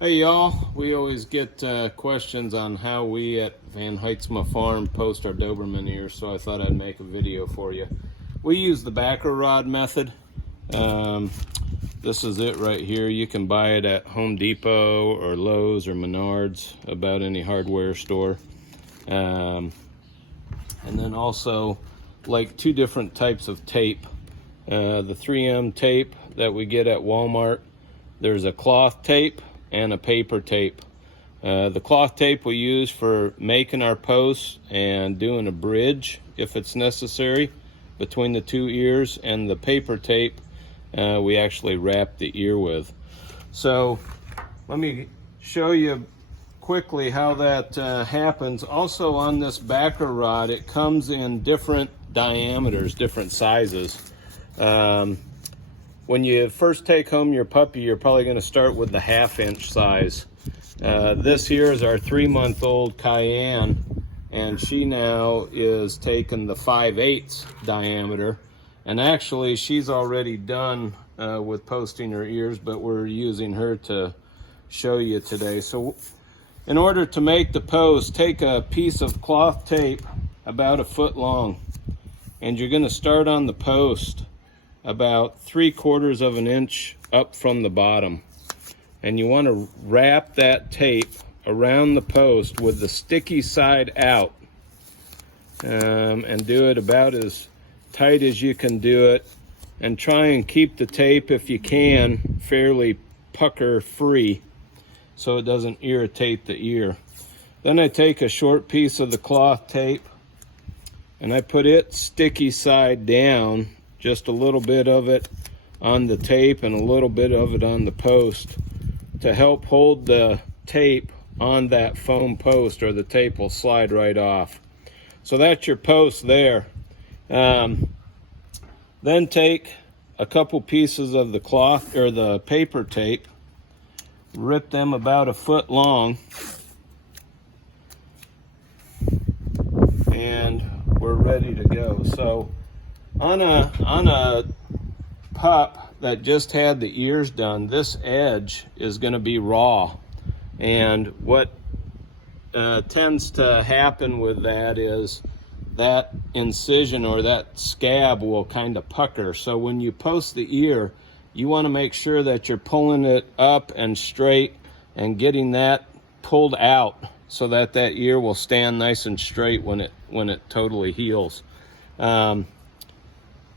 Hey y'all, we always get questions on how we at Van Haitsma Farm post our Doberman ears, so I thought I'd make a video for you. We use the backer rod method. This is it right here. You can buy it at Home Depot or Lowe's or Menards, about any hardware store. And then also like two different types of tape. The 3M tape that we get at Walmart. There's a cloth tape and a paper tape. The cloth tape we use for making our posts and doing a bridge if it's necessary between the two ears, and the paper tape we actually wrap the ear with. So let me show you quickly how that happens. Also on this backer rod, it comes in different diameters, different sizes. When you first take home your puppy, you're probably going to start with the 1/2-inch size. This here is our 3-month-old Cayenne, and she now is taking the 5/8 diameter. And actually, she's already done with posting her ears, but we're using her to show you today. So in order to make the post, take a piece of cloth tape about 1 foot long, and you're going to start on the post about 3/4 of an inch up from the bottom. And you want to wrap that tape around the post with the sticky side out, and do it about as tight as you can do it, and try and keep the tape, if you can, fairly pucker free so it doesn't irritate the ear. Then I take a short piece of the cloth tape and I put it sticky side down, just a little bit of it on the tape and a little bit of it on the post, to help hold the tape on that foam post, or the tape will slide right off. So that's your post there. Then take a couple pieces of the cloth or the paper tape, rip them about 1 foot long, and we're ready to go. So on a pup that just had the ears done, this edge is going to be raw, and what tends to happen with that is that incision or that scab will kind of pucker. So when you post the ear, you want to make sure that you're pulling it up and straight and getting that pulled out so that that ear will stand nice and straight when it totally heals.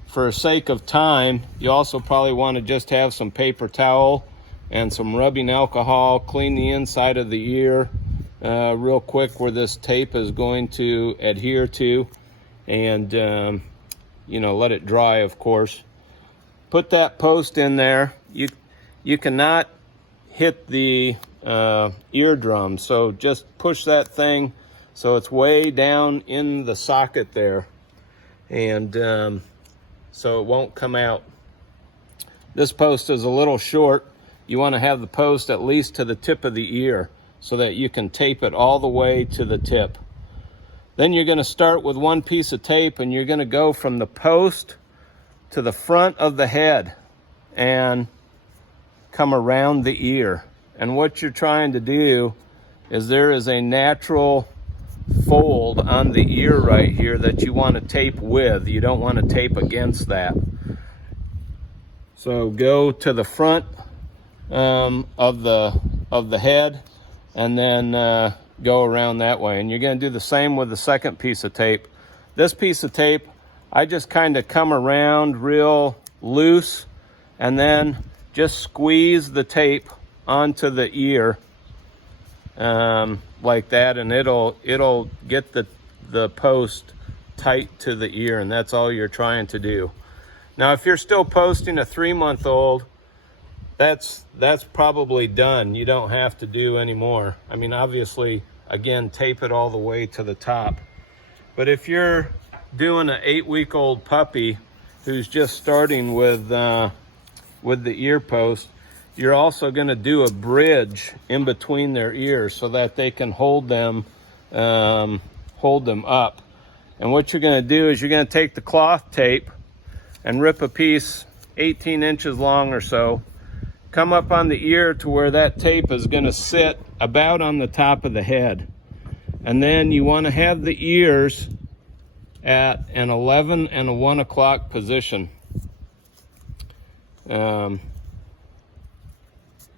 For sake of time, you also probably want to just have some paper towel and some rubbing alcohol, clean the inside of the ear real quick where this tape is going to adhere to, and let it dry, of course. Put that post in there. You cannot hit the eardrum, so just push that thing so it's way down in the socket there, and so it won't come out. This post is a little short. You want to have the post at least to the tip of the ear so that you can tape it all the way to the tip. Then you're going to start with one piece of tape, and you're going to go from the post to the front of the head and come around the ear. And what you're trying to do is, there is a natural fold on the ear right here that you want to tape with. You don't want to tape against that. So go to the front of the head, and then go around that way. And you're going to do the same with the second piece of tape. This piece of tape, I just kind of come around real loose and then just squeeze the tape onto the ear like that, and it'll get the post tight to the ear, and that's all you're trying to do. Now if you're still posting a 3-month-old, that's probably done. You don't have to do any more. I mean, obviously, again, tape it all the way to the top. But if you're doing an 8-week-old puppy who's just starting with the ear post, you're also going to do a bridge in between their ears so that they can hold them up. And what you're going to do is, you're going to take the cloth tape and rip a piece 18 inches long or so, come up on the ear to where that tape is going to sit about on the top of the head. And then you want to have the ears at an 11 and a 1 o'clock position. And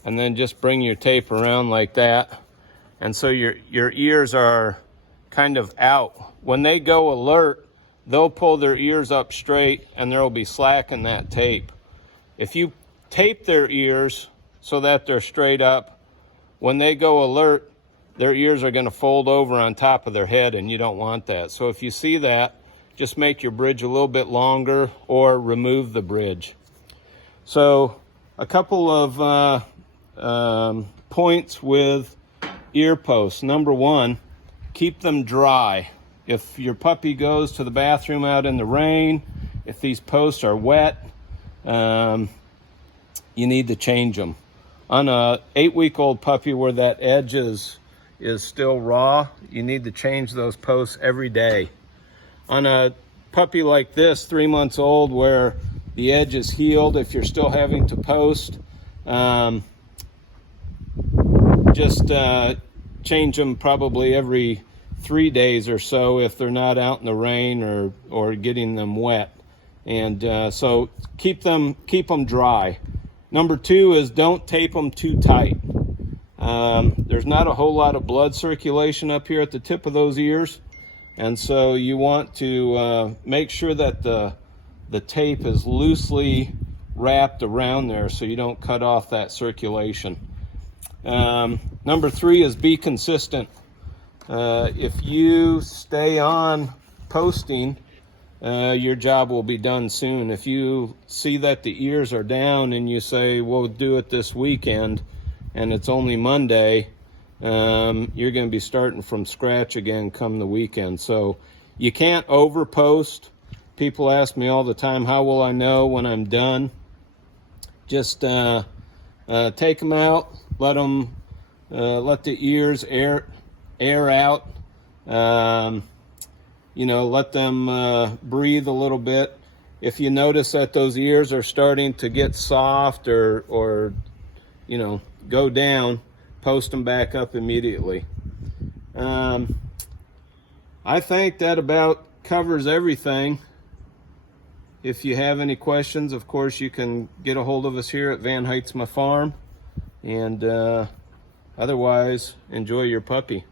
then just bring your tape around like that. And so your ears are kind of out. When they go alert, they'll pull their ears up straight and there will be slack in that tape. If you tape their ears so that they're straight up, when they go alert, their ears are going to fold over on top of their head, and you don't want that. So if you see that, just make your bridge a little bit longer or remove the bridge. So a couple of points with ear posts. Number one, keep them dry. If your puppy goes to the bathroom out in the rain, if these posts are wet, you need to change them. On a 8-week-old puppy where that edge is still raw, you need to change those posts every day. On a puppy like this, 3 months old, where the edge is healed, if you're still having to post, just change them probably every 3 days or so if they're not out in the rain or getting them wet. And so keep them dry. Number two is don't tape them too tight. There's not a whole lot of blood circulation up here at the tip of those ears, and so you want to make sure that the tape is loosely wrapped around there so you don't cut off that circulation. Number three is be consistent. If you stay on posting, your job will be done soon. If you see that the ears are down and you say, we'll do it this weekend, and it's only Monday, you're going to be starting from scratch again come the weekend. So you can't over post. People ask me all the time, how will I know when I'm done? Just take them out, let the ears air out. Let them breathe a little bit. If you notice that those ears are starting to get soft or go down, post them back up immediately. I think that about covers everything. If you have any questions, of course, you can get a hold of us here at Haitsma Farm. And otherwise, enjoy your puppy.